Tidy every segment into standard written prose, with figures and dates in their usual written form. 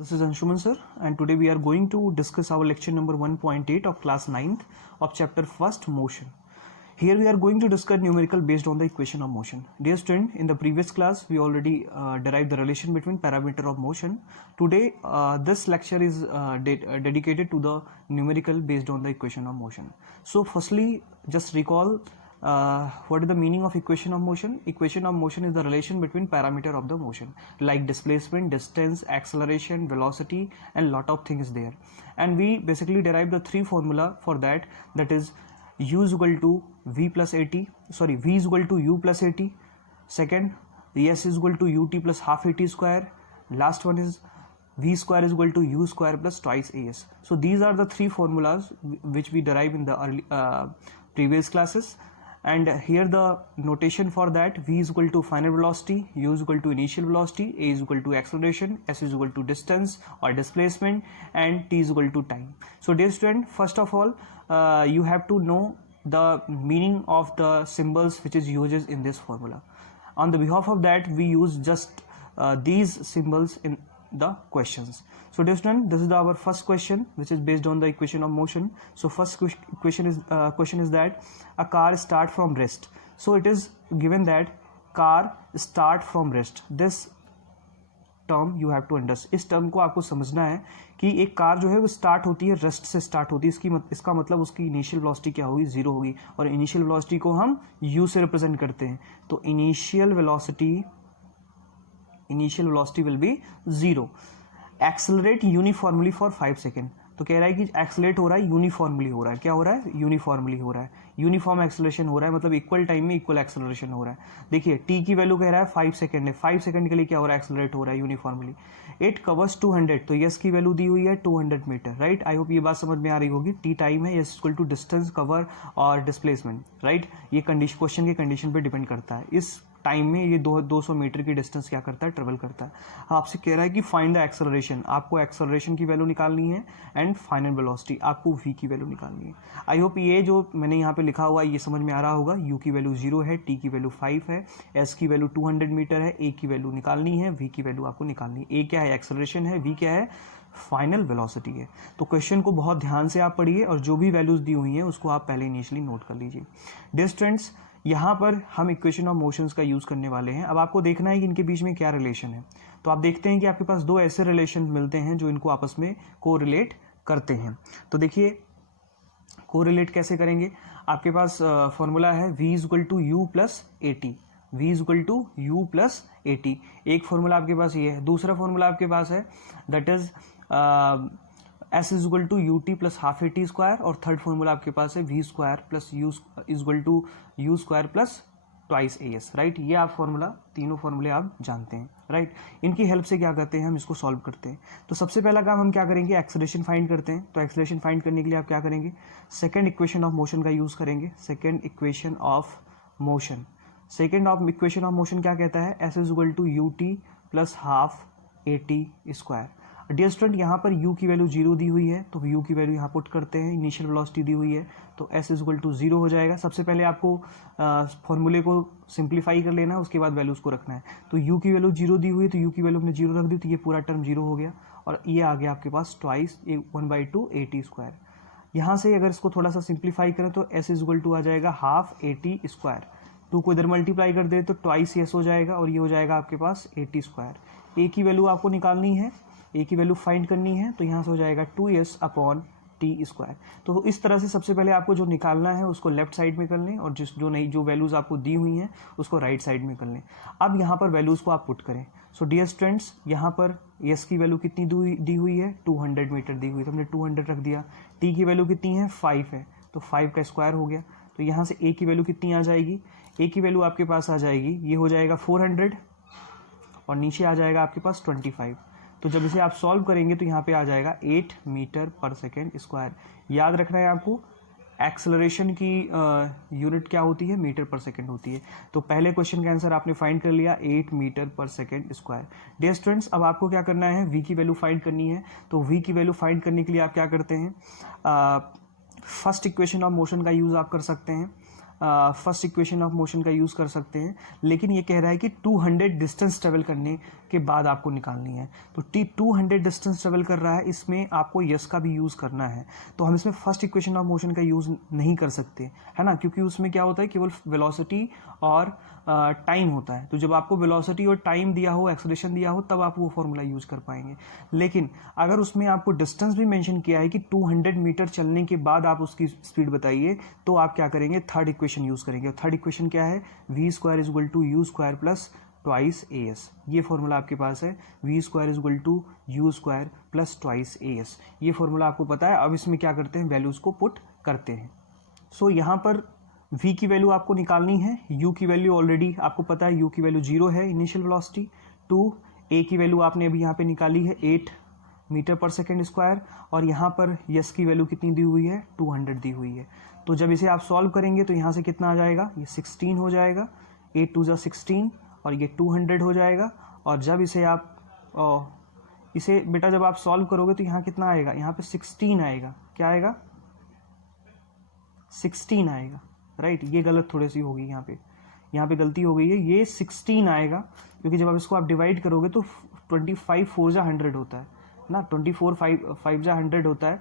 This is Anshuman sir, and today we are going to discuss our lecture number 1.8 of class 9th of chapter 1st motion. Here we are going to discuss numerical based on the equation of motion. Dear student, in the previous class we already derived the relation between parameter of motion. Today this lecture is dedicated to the numerical based on the equation of motion. So firstly, just recall what is the meaning of equation of motion? Equation of motion is the relation between parameter of the motion like displacement, distance, acceleration, velocity, and lot of things there. And we basically derive the three formula for that, that is u is equal to v plus at, v is equal to u plus at, second s is equal to ut plus half at square, last one is v square is equal to u square plus twice as. So these are the three formulas which we derive in the early, previous classes. And here the notation for that: v is equal to final velocity, u is equal to initial velocity, a is equal to acceleration, s is equal to distance or displacement, and t is equal to time. So dear student, first of all you have to know the meaning of the symbols which is used in this formula. On the behalf of that, we use just these symbols in the questions. So dear student, this is our first question which is based on the equation of motion. So first question is that a car start from rest. So it is given that car start from rest. This term you have to understand. इस term को आपको समझना है कि एक car जो है वो स्टार्ट होती है, रेस्ट से स्टार्ट होती है. इसका मतलब उसकी इनिशियल वेलोसिटी क्या होगी? जीरो होगी. और इनिशियल वेलोसिटी को हम u से रिप्रेजेंट करते हैं. तो initial velocity will be zero. Accelerate uniformly for 5 second. तो कह रहा है कि एक्सेलरेट हो रहा है, यूनिफॉर्मली हो रहा है. क्या हो रहा है? यूनिफॉर्मली हो रहा है. यूनिफॉर्म एक्सेलरेशन हो रहा है, मतलब इक्वल टाइम में इक्वल एक्सेलरेशन हो रहा है. देखिए टी की वैल्यू कह रहा है 5 सेकेंड है. 5 सेकेंड के लिए क्या हो रहा है? एक्सेलरेट हो रहा है यूनिफॉर्मली. It covers 200. तो यस की वैल्यू दी हुई है 200 मीटर. राइट, आई होप ये बात समझ में आ रही होगी. टी टाइम है, s equal to distance, cover और डिस्प्लेसमेंट. राइट, ये कंडीशन क्वेश्चन के कंडीशन पे डिपेंड करता है. इस टाइम में ये 200 मीटर की डिस्टेंस क्या करता है? ट्रेवल करता है. आपसे कह रहा है कि फाइंड द एक्सेलरेशन. आपको एक्सेलरेशन की वैल्यू निकालनी है एंड फाइनल वेलोसिटी आपको v की वैल्यू निकालनी है. आई होप ये जो मैंने यहाँ पे लिखा हुआ है ये समझ में आ रहा होगा. u की वैल्यू 0 है, t की वैल्यू 5 है, s की वैल्यू 200 मीटर है, a की वैल्यू निकालनी है, v की वैल्यू आपको निकालनी है. a क्या है? एक्सेलरेशन है. v क्या है? फाइनल वेलोसिटी है. तो क्वेश्चन को बहुत ध्यान से आप पढ़िए और जो भी वैल्यूज दी हुई हैं उसको आप पहले इनिशियली नोट कर लीजिए. डियर स्टूडेंट्स, यहाँ पर हम इक्वेशन ऑफ मोशंस का यूज करने वाले हैं. अब आपको देखना है कि इनके बीच में क्या रिलेशन है. तो आप देखते हैं कि आपके पास दो ऐसे रिलेशन मिलते हैं जो इनको आपस में कोरिलेट करते हैं. तो देखिए कोरिलेट कैसे करेंगे. आपके पास फॉर्मूला है v is equal to u plus a t. v is equal to u plus a t. एक फॉर्मूला आपके पास ये है. दूसरा फॉर्मूला आपके पास है that is s is equal to u t plus half a t square. और थर्ड फॉर्मूला आपके पास है v square plus u is equal to u square plus twice a s. Right, ये आप फॉर्मूला, तीनों फॉर्मूले आप जानते हैं. राइट, इनकी हेल्प से क्या करते हैं हम इसको सॉल्व करते हैं. तो सबसे पहला काम हम क्या करेंगे? एक्सेलरेशन फाइंड करते हैं. तो एक्सेलरेशन फाइंड करने के लिए आप क्या करेंगे? सेकेंड इक्वेशन ऑफ मोशन का यूज करेंगे. Second equation of motion. Equation of motion क्या कहता है? s is equal to u t plus half a t square. Dear student, यहाँ पर u की वैल्यू 0 दी हुई है तो u की वैल्यू यहाँ पुट करते हैं. इनिशियल वेलोसिटी दी हुई है तो s इज इक्वल टू 0 हो जाएगा. सबसे पहले आपको फॉर्मूले को सिंप्लीफाई कर लेना है, उसके बाद वैल्यूज को रखना है. तो u की वैल्यू 0 दी हुई है तो u की वैल्यू हमने 0 रख दी, तो ये पूरा टर्म 0 हो गया. और ये आ गया आपके पास ट्वाइस 1/2 ए टी स्क्वायर. यहाँ से अगर इसको थोड़ा सा सिंप्लीफाई करें तो s इज इक्वल टू आ जाएगा हाफ ए टी स्क्वायर. 2 को इधर मल्टीप्लाई कर दे तो ट्वाइस s हो जाएगा और ये हो जाएगा आपके पास ए टी स्क्वायर. a की वैल्यू आपको निकालनी है, a की वैल्यू फाइंड करनी है. तो यहाँ से हो जाएगा 2s अपॉन टी स्क्वायर. तो इस तरह से सबसे पहले आपको जो निकालना है उसको लेफ्ट साइड में कर लें और जो वैल्यूज़ आपको दी हुई हैं उसको राइट साइड में कर लें. अब यहाँ पर वैल्यूज़ को आप पुट करें. सो डियर स्टूडेंट्स, यहाँ पर s की वैल्यू कितनी दी हुई है? 200 मीटर दी हुई, तो हमने 200 रख दिया. t की वैल्यू कितनी है? 5 है, तो 5 का स्क्वायर हो गया. तो यहाँ से a की वैल्यू कितनी आ जाएगी? a की वैल्यू आपके पास आ जाएगी, ये हो जाएगा 400 और नीचे आ जाएगा आपके पास 25. तो जब इसे आप सॉल्व करेंगे तो यहाँ पे आ जाएगा 8 मीटर पर सेकेंड स्क्वायर. याद रखना है आपको, एक्सेलरेशन की यूनिट क्या होती है? मीटर पर सेकेंड होती है. तो पहले क्वेश्चन का आंसर आपने फाइंड कर लिया 8 मीटर पर सेकेंड स्क्वायर. डियर स्टूडेंट्स, अब आपको क्या करना है? v की वैल्यू फाइंड करनी है. तो v की वैल्यू फाइंड करने के लिए आप क्या करते हैं? फर्स्ट इक्वेशन ऑफ मोशन का यूज़ आप कर सकते हैं. फर्स्ट इक्वेशन ऑफ मोशन का यूज़ कर सकते हैं, लेकिन ये कह रहा है कि 200 डिस्टेंस ट्रेवल करने के बाद आपको निकालनी है। तो 200 डिस्टेंस ट्रेवल कर रहा है, इसमें आपको यस का भी यूज़ करना है। तो हम इसमें फर्स्ट इक्वेशन ऑफ मोशन का यूज़ नहीं कर सकते, है ना, क्योंकि उसमें क्या होता है, केवल वेलोसिटी और टाइम होता है। तो जब आपको वेलोसिटी और टाइम दिया हो, एक्सेलरेशन दिया हो, तब आप वो फॉर्मूला यूज़ कर पाएंगे। लेकिन अगर उसमें आपको डिस्टेंस भी मेंशन किया है कि 200 मीटर चलने के बाद आप उसकी स्पीड बताइए, तो आप क्या करेंगे, थर्ड इक्वेशन यूज़ करेंगे। और थर्ड इक्वेशन क्या है, v square is equal to u square plus twice a s. ये फॉर्मूला आपके पास है, v square is equal to u square plus twice a s. ये फॉर्मूला आपको पता है। अब इसमें क्या करते हैं, वैल्यूज़ को पुट करते हैं। सो यहाँ पर v की वैल्यू आपको निकालनी है, u की वैल्यू ऑलरेडी आपको पता है, u की वैल्यू 0 है इनिशियल वेलोसिटी, 2 a की वैल्यू आपने अभी यहाँ पे निकाली है 8 मीटर पर सेकेंड स्क्वायर, और यहाँ पर यस की वैल्यू कितनी दी हुई है, 200 दी हुई है। तो जब इसे आप सॉल्व करेंगे तो यहाँ से कितना आ जाएगा, ये 16 हो जाएगा, 8 2 16, और ये 200 हो जाएगा। और जब इसे आप इसे बेटा जब आप सॉल्व करोगे तो यहाँ कितना आएगा, यहाँ पे 16 आएगा। क्या आएगा, 16 आएगा, राइट। ये गलत थोड़ी सी होगी, यहाँ पे गलती हो गई है, ये 16 आएगा, क्योंकि जब आप इसको आप डिवाइड करोगे तो 25 4 जा 100 होता है ना, 24 5 जा 100 होता है,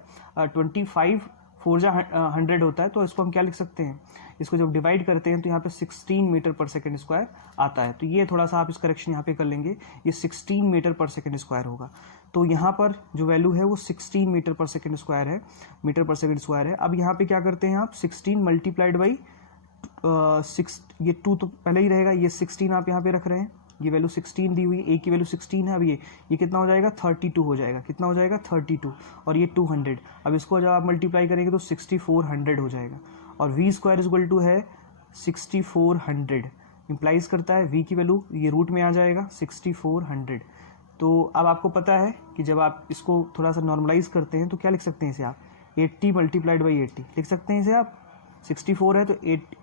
25 4 जा 100 होता है। तो इसको हम क्या लिख सकते हैं, इसको जब डिवाइड करते हैं तो यहाँ पे 16 मीटर पर सेकेंड स्क्वायर आता है। तो ये थोड़ा सा आप इस करेक्शन यहाँ पे कर लेंगे, ये 16 मीटर पर सेकेंड स्क्वायर होगा। तो यहाँ पर जो वैल्यू है वो 16 मीटर पर सेकेंड स्क्वायर है, मीटर पर सेकेंड स्क्वायर है। अब यहाँ पे क्या करते हैं आप, 16 मल्टीप्लाइड बाई 6, ये 2 तो पहले ही रहेगा, ये 16 आप यहाँ पे रख रहे हैं, ये वैल्यू 16 दी हुई है, a की वैल्यू 16 है। अब ये कितना हो जाएगा, 32 हो जाएगा। कितना हो जाएगा, 32, और ये 200। अब इसको जब आप मल्टीप्लाई करेंगे तो 6400 हो जाएगा। और v square is equal to है 6400, इंप्लाइज करता है v की वैल्यू ये रूट में आ जाएगा 6400। तो अब आपको पता है कि जब आप इसको थोड़ा सा नॉर्मलाइज करते हैं तो क्या लिख सकते हैं इसे आप, 80 मल्टीप्लाइड बाई 80 लिख सकते हैं इसे आप। 64 है तो 8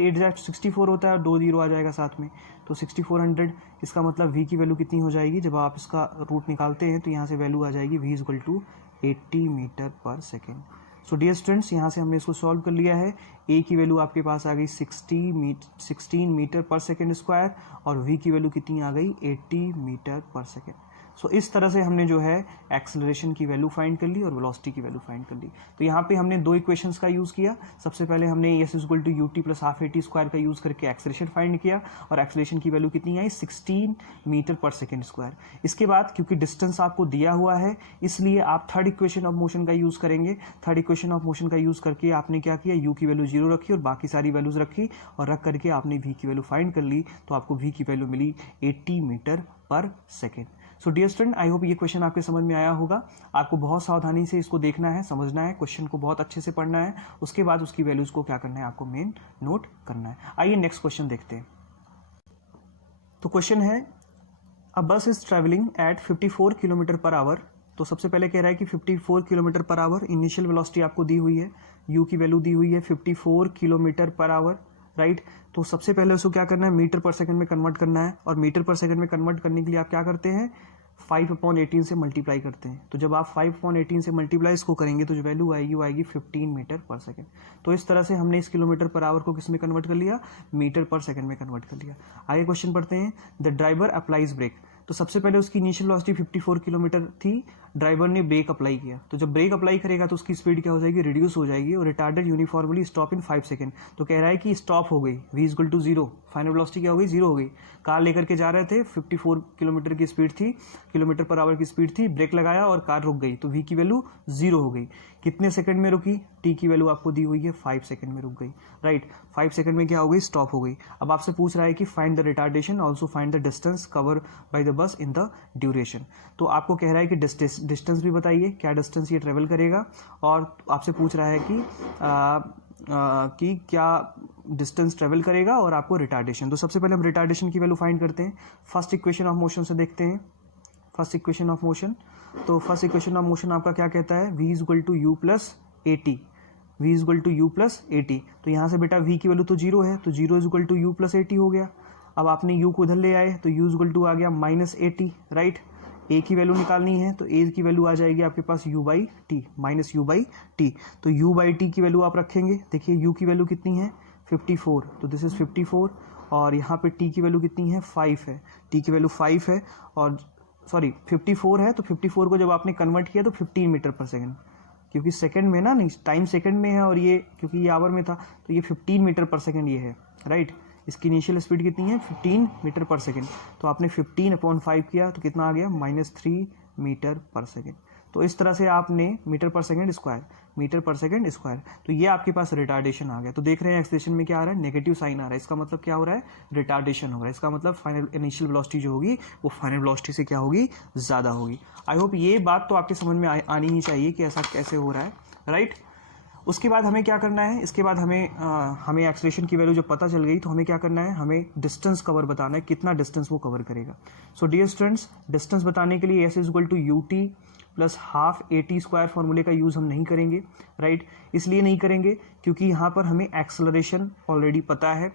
8 64 होता है, और 2 0 आ जाएगा साथ में, तो 6400। इसका मतलब v की वैल्यू कितनी हो जाएगी, जब आप इसका रूट निकालते हैं तो यहाँ से वैल्यू आ जाएगी v is equal to 80 metre पर सेकेंड। सो डियर स्टूडेंट्स, यहाँ से हमने इसको सॉल्व कर लिया है। a की वैल्यू आपके पास आ गई 16 मीटर पर सेकेंड स्क्वायर, और v की वैल्यू कितनी आ गई, 80 मीटर पर सेकेंड। सो इस तरह से हमने जो है एक्सेलरेशन की वैल्यू फाइंड कर ली और वेलोसिटी की वैल्यू फाइंड कर ली। तो यहाँ पे हमने 2 इक्वेशंस का यूज़ किया। सबसे पहले हमने s equal to u t plus half a t square का यूज़ करके एक्सेलरेशन फाइंड किया, और एक्सेलरेशन की वैल्यू कितनी आई, 16 मीटर पर सेकेंड स्क्वायर। इसके बाद क्योंकि डिस्टेंस आपको दिया हुआ है, इसलिए आप थर्ड इक्वेशन ऑफ मोशन का यूज़ करेंगे। थर्ड इक्वेशन ऑफ मोशन का यूज़ करके आपने क्या किया, u की वैल्यू 0 रखी और बाकी सारी वैल्यूज़ रखी, और रख करके आपने v की वैल्यू फाइंड कर ली। तो आपको v की वैल्यू मिली 80 मीटर पर second. So dear student, I hope ये क्वेश्चन आपके समझ में आया होगा। आपको बहुत सावधानी से इसको देखना है, समझना है, क्वेश्चन को बहुत अच्छे से पढ़ना है, उसके बाद उसकी वैल्यूज को क्या करना है, आपको मेन नोट करना है। आइए नेक्स्ट क्वेश्चन देखते हैं। तो क्वेश्चन है, अ बस इज ट्रैवलिंग एट 54 किलोमीटर पर आवर। तो सबसे पहले कह रहा है कि 54 kilometre per hour, initial velocity आपको दी हुई है, u की वैल्यू दी हुई है 54 किलोमीटर पर आवर, राइट। तो सबसे पहले उसको क्या करना है, मीटर पर सेकंड में कन्वर्ट करना है, और मीटर पर सेकंड में कन्वर्ट करने के लिए आप क्या करते हैं, 5/18 से मल्टीप्लाई करते हैं। तो जब आप 5/18 से मल्टीप्लाई इसको करेंगे तो जो वैल्यू आएगी वो आएगी 15 मीटर पर सेकंड। तो इस तरह से हमने इस किलोमीटर पर आवर को किस में कन्वर्ट कर लिया, मीटर पर सेकंड में कन्वर्ट कर लिया। आगे क्वेश्चन पढ़ते हैं, द ड्राइवर अप्लाइज ब्रेक। तो सबसे पहले उसकी इनिशियल वेलोसिटी 54 किलोमीटर थी, ड्राइवर ने ब्रेक अप्लाई किया। तो जब ब्रेक अप्लाई करेगा तो उसकी स्पीड क्या हो जाएगी, रिड्यूस हो जाएगी, और retarded uniformly stop in 5 second. तो कह रहा है कि स्टॉप हो गई, v equal to 0, final velocity क्या हो गई, 0 हो गई। कार लेकर के जा रहे थे, 54 किलोमीटर की स्पीड थी, किलोमीटर पर आवर की स्पीड थी, ब्रेक लगाया और कार रुक गई, तो v की वैल्यू 0 हो गई। कितने सेकंड में रुकी, t की वैल्यू आपको दी हुई है 5 सेकंड में रुक गई, राइट। 5 सेकंड में क्या हो गई, स्टॉप हो गई। अब आपसे पूछ रहा है कि find the retardation, also find the distance cover by the bus in the duration. तो आपको कह रहा है कि डिस्टेंस भी बताइए, क्या डिस्टेंस ये ट्रेवल करेगा, और आपसे पूछ रहा है कि क्या डिस्टेंस ट्रेवल करेगा, और आपको रिटार्डेशन। तो सबसे पहले हम रिटार्डेशन की वैल्यू फाइंड करते हैं। फर्स्ट इक्वेशन ऑफ मोशन से देखते हैं, फर्स्ट इक्वेशन ऑफ मोशन। तो फर्स्ट इक्वेशन ऑफ मोशन आपका क्या कहता है, v is equal to u plus a t, v is equal to u plus a t. तो यहाँ से बेटा v की वैल्यू तो 0 है, तो 0 is equal to u plus a t हो गया। अब आपने u को इधर ले आए तो u इज इक्वल टू आ गया minus A T, right. a की वैल्यू निकालनी है तो a की वैल्यू आ जाएगी आपके पास u by T, minus u by T. तो u बाई टी की वैल्यू आप रखेंगे, देखिए u की वैल्यू कितनी है, 54, तो दिस इज़ 54, और यहाँ पे t की वैल्यू कितनी है 5 है, t की वैल्यू 5 है, और सॉरी 54 है, तो 54 को जब आपने कन्वर्ट किया तो 15 मीटर पर सेकेंड, क्योंकि सेकंड में ना, नहीं टाइम सेकंड में है, और ये क्योंकि ये आवर में था तो ये 15 मीटर पर सेकंड ये है, राइट। इसकी इनिशियल स्पीड कितनी है 15 मीटर पर सेकंड, तो आपने 15/5 किया तो कितना आ गया -3 मीटर पर सेकंड। तो इस तरह से आपने मीटर पर सेकंड स्क्वायर, तो ये आपके पास रिटार्डेशन आ गया। तो देख रहे हैं एक्सेलरेशन में क्या आ रहा है, नेगेटिव साइन आ रहा है, इसका मतलब क्या हो रहा है, रिटार्डेशन हो रहा है। इसका मतलब फाइनल इनिशियल वेलोसिटी जो होगी वो फाइनल वेलोसिटी से क्या होगी, ज़्यादा होगी। आई होप ये बात तो आपके समझ में आनी ही चाहिए कि ऐसा कैसे हो रहा है, राइट। उसके बाद हमें क्या करना है, इसके बाद हमें एक्सेलरेशन की वैल्यू जब पता चल गई तो हमें क्या करना है, हमें डिस्टेंस कवर बताना है, कितना डिस्टेंस वो कवर करेगा। सो डियर स्टूडेंट्स, डिस्टेंस बताने के लिए S=UT प्लस हाफ AT² फॉर्मूले का यूज़ हम नहीं करेंगे, राइट। इसलिए नहीं करेंगे क्योंकि यहाँ पर हमें एक्सेलरेशन ऑलरेडी पता है,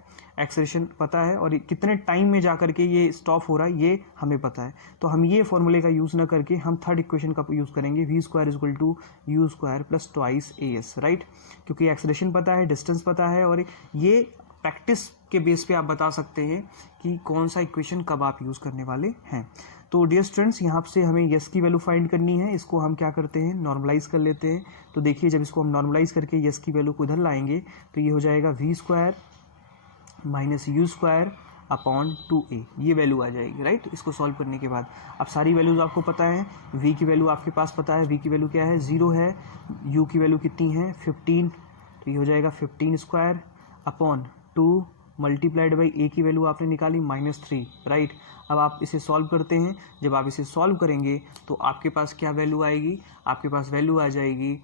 और कितने टाइम में जा करके ये स्टॉप हो रहा है ये हमें पता है। तो हम ये फॉर्मूले का यूज़ ना करके हम थर्ड इक्वेशन का यूज़ करेंगे, V² plus twice AS, right. क्योंकि एक्सेलरेशन पता है, डिस्टेंस पता है, और ये प्रैक्टिस के बेस पे आप बता सकते हैं कि कौन सा इक्वेशन कब आप यूज़ करने वाले हैं। तो डियर स्टूडेंट्स, यहाँ से हमें यस की वैल्यू फाइंड करनी है, इसको हम क्या करते हैं, नॉर्मलाइज कर लेते हैं। तो देखिए, जब इसको हम नॉर्मलाइज करके यस की वैल्यू को इधर लाएंगे तो ये हो जाएगा V² minus U² upon 2A, ये वैल्यू आ जाएगी, राइट। इसको सॉल्व करने के बाद अब सारी वैल्यूज़ आपको पता है, V की वैल्यू आपके पास पता है, V की वैल्यू क्या है 0 है, U की वैल्यू कितनी है 15, तो ये हो जाएगा 15² अपॉन 2 मल्टीप्लाइड बाई A की वैल्यू आपने निकाली -3, राइट। अब आप इसे सॉल्व करते हैं, जब आप इसे सॉल्व करेंगे तो आपके पास क्या वैल्यू आएगी, आपके पास वैल्यू आ जाएगी,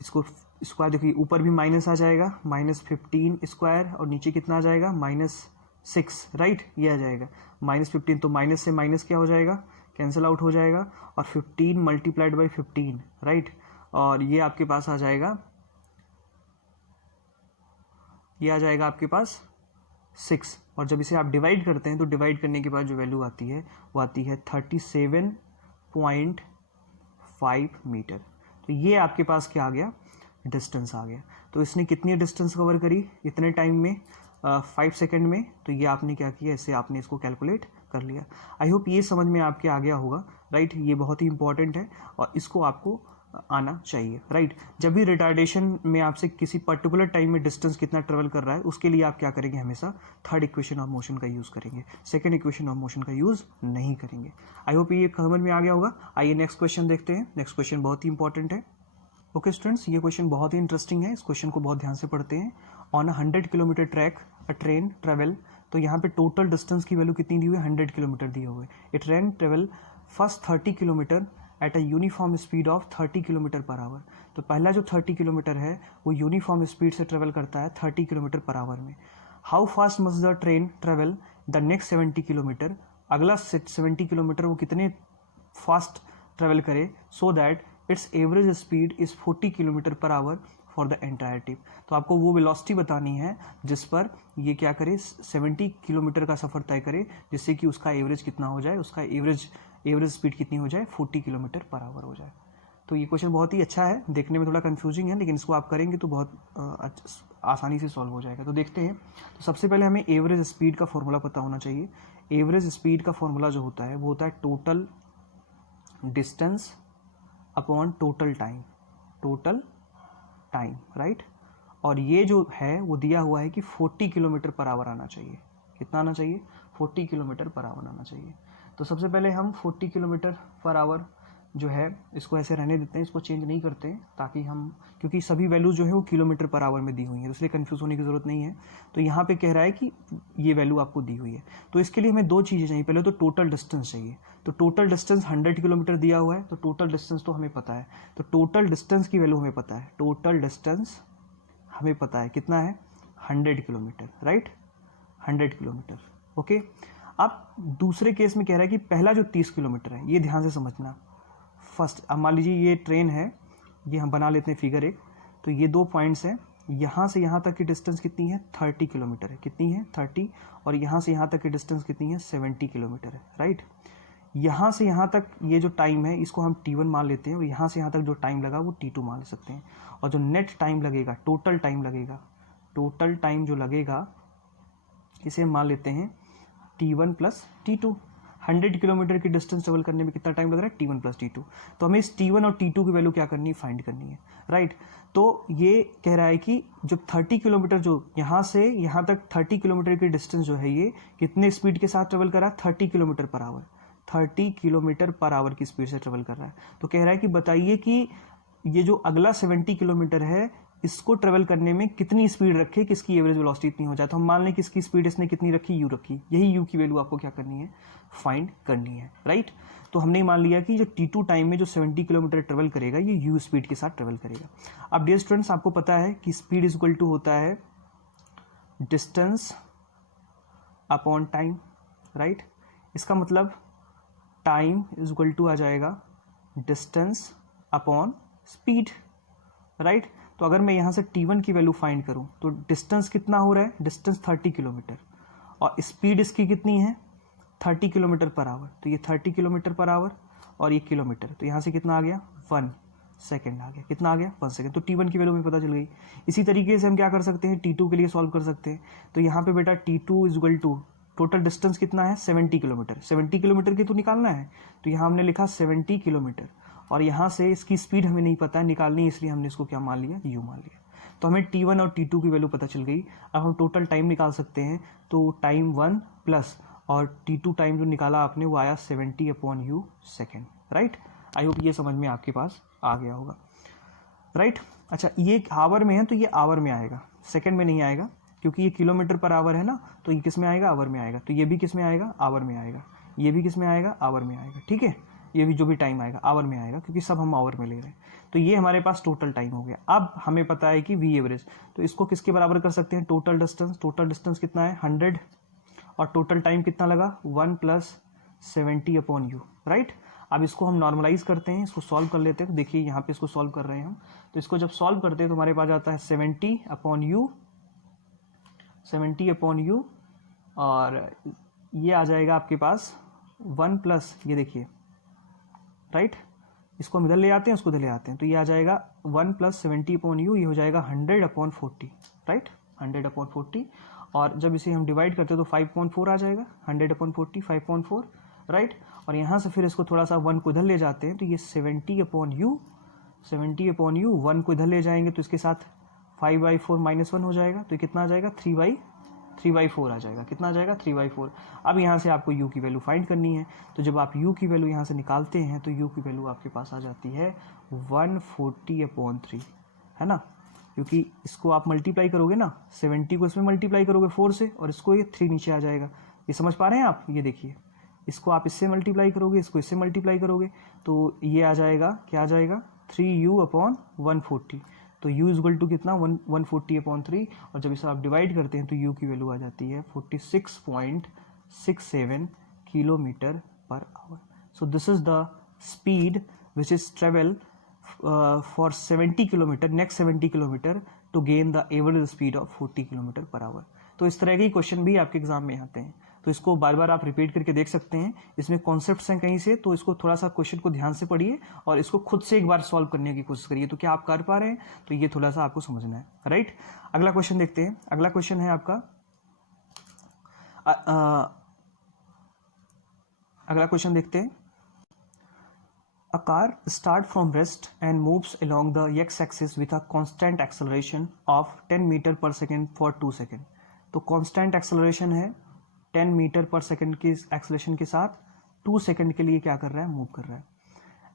इसको स्क्वायर देखिए, ऊपर भी माइनस आ जाएगा, -15² और नीचे कितना आ जाएगा -6, राइट। ये आ जाएगा -15, तो माइनस से माइनस क्या हो जाएगा, कैंसिल आउट हो जाएगा, और 15 मल्टीप्लाइड बाई 15, राइट। और ये आपके पास आ जाएगा, ये आ जाएगा आपके पास 6, और जब इसे आप डिवाइड करते हैं तो डिवाइड करने के बाद जो वैल्यू आती है वो आती है 37.5 मीटर। तो ये आपके पास क्या आ गया, डिस्टेंस आ गया। तो इसने कितनी डिस्टेंस कवर करी इतने टाइम में, 5 सेकेंड में। तो ये आपने क्या किया, इससे आपने इसको कैलकुलेट कर लिया। आई होप ये समझ में आपके आ गया होगा, राइट। ये बहुत ही इंपॉर्टेंट है और इसको आपको आना चाहिए, राइट। जब भी रिटार्डेशन में आपसे किसी पर्टिकुलर टाइम में डिस्टेंस कितना ट्रेवल कर रहा है उसके लिए आप क्या करेंगे, हमेशा थर्ड इक्वेशन ऑफ मोशन का यूज़ करेंगे, सेकंड इक्वेशन ऑफ मोशन का यूज़ नहीं करेंगे। आई होप ये समझ में आ गया होगा। आइए नेक्स्ट क्वेश्चन देखते हैं। नेक्स्ट क्वेश्चन बहुत ही इंपॉर्टेंट है। ओके स्टूडेंट्स, ये क्वेश्चन बहुत ही इंटरेस्टिंग है, इस क्वेश्चन को बहुत ध्यान से पढ़ते हैं। On 100 kilometre track a train travel, तो यहाँ पे टोटल डिस्टेंस की वैल्यू कितनी दी हुई है, 100 किलोमीटर दी हुई है। A train travel first 30 kilometre at a uniform speed of 30 kilometre पर आवर। तो पहला जो 30 किलोमीटर है वो यूनिफॉर्म स्पीड से ट्रेवल करता है 30 किलोमीटर पर आवर में। How fast must the train travel the next 70 kilometre, अगला 70 किलोमीटर वो कितने फास्ट ट्रेवल करे, so that it's average speed is 40 kilometre per hour for the entire trip. तो आपको वो वेलोसिटी बतानी है जिस पर ये क्या करे, 70 किलोमीटर का सफ़र तय करे, जिससे कि उसका एवरेज कितना हो जाए, उसका एवरेज स्पीड कितनी हो जाए, 40 किलोमीटर पर आवर हो जाए। तो ये क्वेश्चन बहुत ही अच्छा है, देखने में थोड़ा कंफ्यूजिंग है, लेकिन इसको आप करेंगे तो बहुत आसानी से सॉल्व हो जाएगा। तो देखते हैं। तो सबसे पहले हमें एवरेज स्पीड का फॉर्मूला पता होना चाहिए। एवरेज स्पीड का फॉर्मूला जो होता है वो होता है total distance upon total time, right. और ये जो है वो दिया हुआ है कि 40 किलोमीटर पर आवर आना चाहिए। कितना आना चाहिए, 40 किलोमीटर पर आवर आना चाहिए। तो सबसे पहले हम 40 किलोमीटर पर आवर जो है इसको ऐसे रहने देते हैं, इसको चेंज नहीं करते हैं, ताकि हम, क्योंकि सभी वैल्यू जो है वो किलोमीटर पर आवर में दी हुई है, तो इसलिए कंफ्यूज होने की ज़रूरत नहीं है। तो यहाँ पे कह रहा है कि ये वैल्यू आपको दी हुई है। तो इसके लिए हमें दो चीज़ें चाहिए। पहले तो टोटल डिस्टेंस चाहिए। तो टोटल डिस्टेंस 100 किलोमीटर दिया हुआ है, तो टोटल डिस्टेंस तो हमें पता है। तो टोटल डिस्टेंस की वैल्यू हमें पता है, टोटल डिस्टेंस हमें पता है कितना है, 100 किलोमीटर, राइट, 100 किलोमीटर। ओके। अब दूसरे केस में कह रहा है कि पहला जो 30 किलोमीटर है, ये ध्यान से समझना। फर्स्ट, अब मान लीजिए ये ट्रेन है, ये हम बना लेते हैं फिगर 1। तो ये 2 पॉइंट्स हैं, यहाँ से यहाँ तक की डिस्टेंस कितनी है, 30 किलोमीटर है। कितनी है, 30। और यहाँ से यहाँ तक की डिस्टेंस कितनी है, 70 किलोमीटर है, राइट। यहाँ से यहाँ तक ये जो टाइम है इसको हम T1 मान लेते हैं, और यहाँ से यहाँ तक जो टाइम लगा वो T2 मान सकते हैं। और जो नेट टाइम लगेगा, टोटल टाइम लगेगा, टोटल टाइम जो लगेगा इसे मान लेते हैं t1 प्लस t2। 100 किलोमीटर की डिस्टेंस ट्रेवल करने में कितना टाइम लग रहा है, t1 प्लस t2। तो हमें इस t1 और t2 की वैल्यू क्या करनी है, फाइंड करनी है, राइट। तो ये कह रहा है कि जो 30 किलोमीटर जो यहाँ से यहाँ तक 30 किलोमीटर की डिस्टेंस जो है ये कितने स्पीड के साथ ट्रेवल कर रहा है, 30 kilometre per hour. 30 kilometre per hour की स्पीड से ट्रेवल कर रहा है। तो कह रहा है कि बताइए कि ये जो अगला 70 किलोमीटर है इसको ट्रेवल करने में कितनी स्पीड रखे कि इसकी एवरेज वेलोसिटी इतनी हो जाए। तो हम मान लें कि इसकी स्पीड इसने कितनी रखी, u रखी। यही u की वैल्यू आपको क्या करनी है, फाइंड करनी है, राइट। तो हमने मान लिया कि जो t2 टाइम में जो 70 किलोमीटर ट्रेवल करेगा ये u स्पीड के साथ ट्रेवल करेगा। अब डियर स्टूडेंट्स आपको पता है कि स्पीड इज इक्वल टू होता है डिस्टेंस अपॉन टाइम, राइट। इसका मतलब टाइम इज इक्वल टू आ जाएगा डिस्टेंस अपॉन स्पीड, राइट। तो अगर मैं यहाँ से t1 की वैल्यू फाइंड करूँ तो डिस्टेंस कितना हो रहा है, डिस्टेंस 30 किलोमीटर और स्पीड इसकी कितनी है 30 किलोमीटर पर आवर। तो ये 30 किलोमीटर पर आवर और ये किलोमीटर, तो यहाँ से कितना आ गया 1 सेकेंड आ गया, कितना आ गया 1 सेकेंड। तो t1 की वैल्यू भी पता चल गई। इसी तरीके से हम क्या कर सकते हैं, t2 के लिए सॉल्व कर सकते हैं। तो यहाँ पे बेटा t2 is equal to total distance कितना है 70 किलोमीटर, 70 किलोमीटर की तो निकालना है। तो यहाँ हमने लिखा 70 किलोमीटर और यहाँ से इसकी स्पीड हमें नहीं पता है निकालनी, इसलिए हमने इसको क्या मान लिया, u मान लिया। तो हमें t1 और t2 की वैल्यू पता चल गई। अब हम टोटल टाइम निकाल सकते हैं। तो टाइम 1 प्लस और t2 टाइम जो निकाला आपने वो आया 70/u सेकेंड, राइट। आई होप ये समझ में आपके पास आ गया होगा, राइट। अच्छा ये आवर में है तो ये आवर में आएगा, सेकेंड में नहीं आएगा, क्योंकि ये किलोमीटर पर आवर है ना। तो ये किस में आएगा, आवर में आएगा। तो ये भी किस में आएगा, आवर में आएगा। ये भी किस में आएगा, आवर में आएगा, ठीक है। ये भी जो भी टाइम आएगा आवर में आएगा, क्योंकि सब हम आवर में ले रहे हैं। तो ये हमारे पास टोटल टाइम हो गया। अब हमें पता है कि वी एवरेज, तो इसको किसके बराबर कर सकते हैं, टोटल डिस्टेंस। टोटल डिस्टेंस कितना है 100 और टोटल टाइम कितना लगा 1 प्लस 70/u, राइट। अब इसको हम नॉर्मलाइज करते हैं, इसको सॉल्व कर लेते हैं। तो देखिए यहाँ पे इसको सॉल्व कर रहे हैं हम। तो इसको जब सॉल्व करते हैं तो हमारे पास आता है 70/u और ये आ जाएगा आपके पास 1 प्लस, ये देखिए, राइट। इसको हम इधर ले आते हैं, उसको इधर ले आते हैं। तो ये आ जाएगा 1 प्लस 70/u, ये हो जाएगा 100/40, राइट, 100/40। और जब इसे हम डिवाइड करते हैं तो 5.4 आ जाएगा, 100/40 5.4, राइट। और यहाँ से फिर इसको थोड़ा सा 1 को इधर ले जाते हैं तो ये 70/u 1 को इधर ले जाएंगे तो इसके साथ 5/4 -1 हो जाएगा। तो कितना आ जाएगा 3/4 आ जाएगा। कितना आ जाएगा 3/4। अब यहाँ से आपको u की वैल्यू फाइंड करनी है। तो जब आप u की वैल्यू यहाँ से निकालते हैं तो u की वैल्यू आपके पास आ जाती है 140/3, है ना। क्योंकि इसको आप मल्टीप्लाई करोगे ना, 70 को इसमें मल्टीप्लाई करोगे 4 से और इसको ये 3 नीचे आ जाएगा। ये समझ पा रहे हैं आप, ये देखिए, इसको आप इससे मल्टीप्लाई करोगे, इसको इससे मल्टीप्लाई करोगे तो ये आ जाएगा, क्या आ जाएगा 3u/140। तो u इज इक्वल टू कितना 140/3 और जब इसे आप डिवाइड करते हैं तो u की वैल्यू आ जाती है 46.67 किलोमीटर पर hour. So this is the speed which is travel for 70 kilometre, next 70 kilometre to gain the average speed of 40 kilometre पर आवर। तो इस तरह के क्वेश्चन भी आपके एग्जाम में आते हैं। तो इसको बार बार आप रिपीट करके देख सकते हैं। इसमें कॉन्सेप्ट्स हैं कहीं से, तो इसको थोड़ा सा क्वेश्चन को ध्यान से पढ़िए और इसको खुद से एक बार सॉल्व करने की कोशिश करिए। तो क्या आप कर पा रहे हैं, तो ये थोड़ा सा आपको समझना है, राइट। अगला क्वेश्चन देखते हैं। अगला क्वेश्चन है आपका, अगला क्वेश्चन देखते हैं। A car starts from rest and moves along the x-axis with a constant acceleration of 10 metre पर सेकेंड for 2 सेकेंड। तो कांस्टेंट एक्सेलरेशन है 10 मीटर पर सेकेंड की एक्सेलरेशन के साथ 2 सेकेंड के लिए क्या कर रहा है, मूव कर रहा है।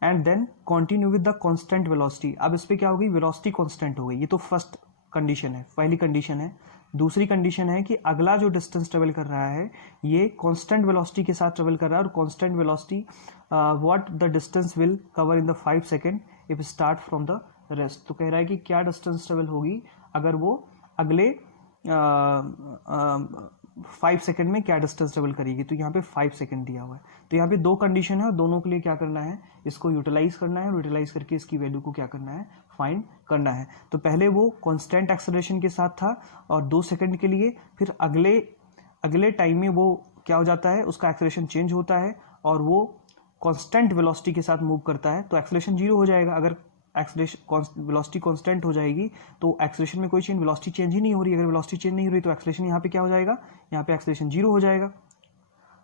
And then continue with the constant velocity. अब इस पर क्या होगी, वेलोसिटी कांस्टेंट हो गई। ये तो फर्स्ट कंडीशन है, पहली कंडीशन है। दूसरी कंडीशन है कि अगला जो डिस्टेंस ट्रेवल कर रहा है ये कांस्टेंट वेलोसिटी के साथ ट्रेवल कर रहा है और constant velocity what the distance will cover in the 5 second if start from the rest. तो कह रहा है कि क्या डिस्टेंस ट्रेवल होगी अगर वो अगले 5 सेकेंड में क्या डिस्टेंस ट्रेवल करेगी। तो यहाँ पे 5 सेकेंड दिया हुआ है। तो यहाँ पे दो कंडीशन है और दोनों के लिए क्या करना है, इसको यूटिलाइज करना है और यूटिलाइज करके इसकी वैल्यू को क्या करना है, फाइंड करना है। तो पहले वो कांस्टेंट एक्सेलरेशन के साथ था और 2 सेकेंड के लिए, फिर अगले टाइम में वो क्या हो जाता है, उसका एक्सेलरेशन चेंज होता है और वो कांस्टेंट वेलोसिटी के साथ मूव करता है। तो एक्सेलरेशन 0 हो जाएगा। अगर एक्सेलरेशन वेलोसिटी कांस्टेंट हो जाएगी तो एक्सेलरेशन में कोई चेंज, वेलोसिटी चेंज ही नहीं हो रही। अगर वेलोसिटी चेंज नहीं हो रही तो एक्सेलरेशन यहाँ पे क्या हो जाएगा, यहाँ पे एक्सेलरेशन 0 हो जाएगा।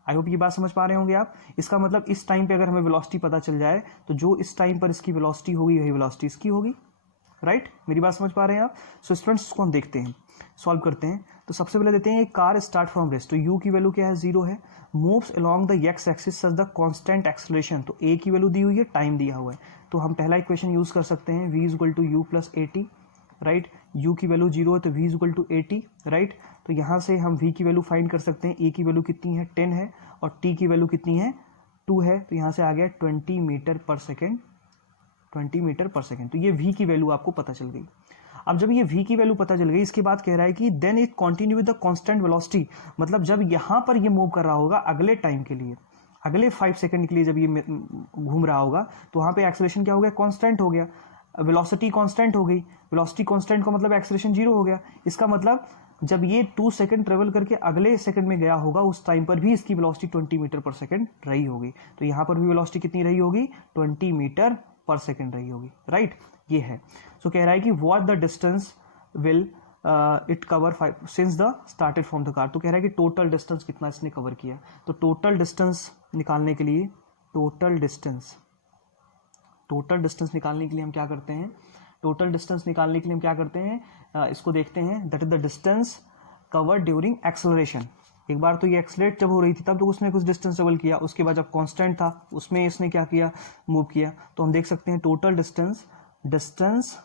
आई होप ये बात समझ पा रहे होंगे आप। इसका मतलब इस टाइम पे अगर हमें वेलोसिटी पता चल जाए तो जो इस टाइम पर इसकी वेलोसिटी होगी वही वेलोसिटी इसकी होगी, राइट। मेरी बात समझ पा रहे हैं आप। सो स्टूडेंट्स इसको हम देखते हैं, सॉल्व करते हैं। तो सबसे पहले देते हैं एक कार स्टार्ट फ्रॉम रेस्ट, तो u की वैल्यू क्या है, 0 है। Moves along the x axis such the constant acceleration, तो a की वैल्यू दी हुई है, टाइम दिया हुआ है, तो हम पहला इक्वेशन यूज कर सकते हैं v is equal to u plus at, right. u की वैल्यू 0 है तो v is equal to at, right. तो यहाँ से हम v की वैल्यू फाइंड कर सकते हैं। a की वैल्यू कितनी है, 10 है, और t की वैल्यू कितनी है, 2 है, तो यहाँ से आ गया 20 मीटर पर सेकेंड, 20 मीटर पर सेकेंड। तो ये v की वैल्यू आपको पता चल गई। अब जब ये v की वैल्यू पता चल गई, इसके बाद कह रहा है कि then it continue with the constant velocity, मतलब जब यहाँ पर ये मूव कर रहा होगा अगले टाइम के लिए, अगले 5 सेकंड के लिए जब ये घूम रहा होगा, तो वहाँ पे एक्सेलरेशन क्या हो गया, कांस्टेंट हो गया, वेलोसिटी कांस्टेंट हो गई। वेलोसिटी कांस्टेंट का मतलब एक्सेलरेशन 0 हो गया। इसका मतलब जब ये 2 सेकंड ट्रेवल करके अगले सेकंड में गया होगा, उस टाइम पर भी इसकी वेलोसिटी 20 मीटर पर सेकंड रही होगी। तो यहाँ पर भी वेलोसिटी कितनी रही होगी, 20 मीटर पर सेकंड रही होगी, राइट। ये है। सो कह रहा है कि what the distance will it cover since the started from the car, तो कह रहा है कि टोटल डिस्टेंस कितना इसने कवर किया। तो टोटल डिस्टेंस निकालने के लिए, टोटल डिस्टेंस निकालने के लिए हम क्या करते हैं, टोटल डिस्टेंस निकालने के लिए हम क्या करते हैं, इसको देखते हैं। That is the distance cover during acceleration. एक बार तो ये एक्सेलरेट जब हो रही थी तब तो उसने कुछ डिस्टेंस ट्रेवल किया, उसके बाद जब कांस्टेंट था उसमें इसने क्या किया, मूव किया। तो हम देख सकते हैं total distance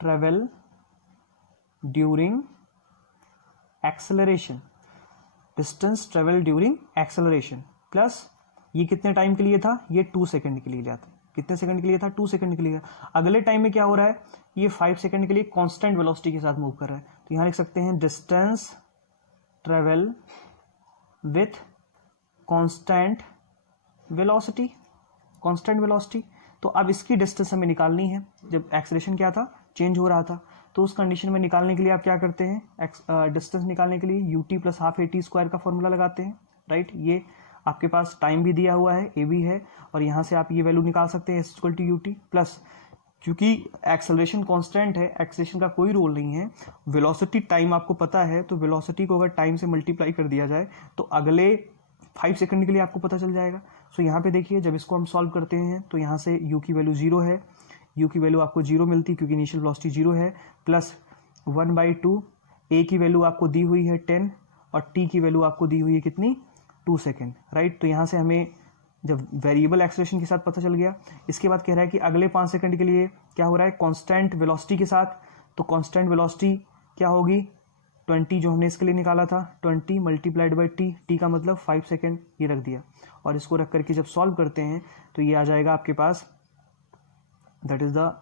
travel during acceleration, distance travel during acceleration plus ये कितने टाइम के लिए था, ये 2 सेकंड के लिए लिया था। कितने सेकंड के लिए था, 2 सेकंड के लिए। अगले टाइम में क्या हो रहा है, ये 5 सेकंड के लिए कांस्टेंट वेलोसिटी के साथ मूव कर रहा है। तो यहां लिख सकते हैं distance travel with constant velocity, constant velocity. तो अब इसकी डिस्टेंस हमें निकालनी है। जब एक्सेलरेशन क्या था, चेंज हो रहा था, तो उस कंडीशन में निकालने के लिए आप क्या करते हैं, डिस्टेंस निकालने के लिए ut plus half at square का फॉर्मूला लगाते हैं, राइट। ये आपके पास टाइम भी दिया हुआ है, ए भी है, और यहाँ से आप ये वैल्यू निकाल सकते हैं s = ut प्लस, क्योंकि एक्सेलरेशन कांस्टेंट है, एक्सेलरेशन का कोई रोल नहीं है, वेलोसिटी टाइम आपको पता है, तो वेलोसिटी को अगर टाइम से मल्टीप्लाई कर दिया जाए तो अगले 5 सेकंड के लिए आपको पता चल जाएगा। सो यहाँ पे देखिए जब इसको हम सॉल्व करते हैं तो यहाँ से u की वैल्यू 0 है, u की वैल्यू आपको 0 मिलती क्योंकि इनिशियल वेलोसिटी 0 है, प्लस 1/2, a की वैल्यू आपको दी हुई है 10 और t की वैल्यू आपको दी हुई है कितनी, 2 सेकेंड, राइट। तो यहाँ से हमें जब वेरिएबल एक्सेलरेशन के साथ पता चल गया। इसके बाद कह रहा है कि अगले 5 सेकंड के लिए क्या हो रहा है, कांस्टेंट वेलोसिटी के साथ। तो कांस्टेंट वेलोसिटी क्या होगी, 20 जो हमने इसके लिए निकाला था, 20 मल्टीप्लाइड बाई t का मतलब 5 सेकंड, ये रख दिया। और इसको रख करके जब सॉल्व करते हैं तो ये आ जाएगा आपके पास, दैट इज द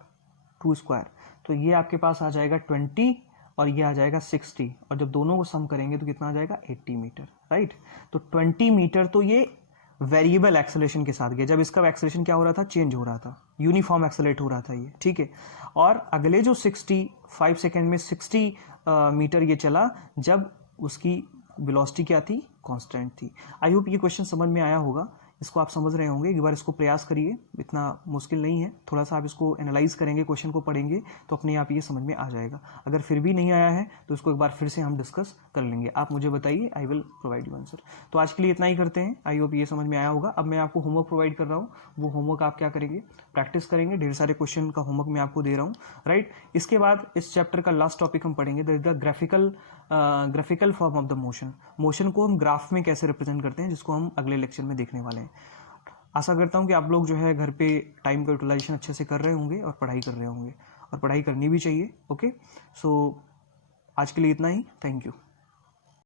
2 स्क्वायर। तो ये आपके पास आ जाएगा 20 और ये आ जाएगा 60, और जब दोनों को सम करेंगे तो कितना आ जाएगा, 80 मीटर, राइट। तो 20 मीटर तो ये वेरिएबल एक्सेलरेशन के साथ गया, जब इसका एक्सेलरेशन क्या हो रहा था, चेंज हो रहा था, यूनिफॉर्म एक्सेलरेट हो रहा था ये, ठीक है। और अगले जो 65 सेकेंड में 60 मीटर ये चला जब उसकी वेलोसिटी क्या थी, कांस्टेंट थी। आई होप ये क्वेश्चन समझ में आया होगा, इसको आप समझ रहे होंगे। एक बार इसको प्रयास करिए, इतना मुश्किल नहीं है, थोड़ा सा आप इसको एनालाइज करेंगे, क्वेश्चन को पढ़ेंगे तो अपने आप ये समझ में आ जाएगा। अगर फिर भी नहीं आया है तो इसको एक बार फिर से हम डिस्कस कर लेंगे, आप मुझे बताइए, I will provide you answer. तो आज के लिए इतना ही करते हैं, आई होप ये समझ में आया होगा। अब मैं आपको होमवर्क प्रोवाइड कर रहा हूँ, वो होमवर्क आप क्या करेंगे, प्रैक्टिस करेंगे। ढेर सारे क्वेश्चन का होमवर्क मैं आपको दे रहा हूँ, राइट। इसके बाद इस चैप्टर का लास्ट टॉपिक हम पढ़ेंगे, that is the graphical form of the motion. Motion को हम ग्राफ में कैसे रिप्रेजेंट करते हैं, जिसको हम अगले लेक्चर में देखने वाले हैं। आशा करता हूँ कि आप लोग जो है घर पे टाइम का यूटिलाइजेशन अच्छे से कर रहे होंगे और पढ़ाई कर रहे होंगे, और पढ़ाई करनी भी चाहिए। ओके, सो आज के लिए इतना ही, थैंक यू।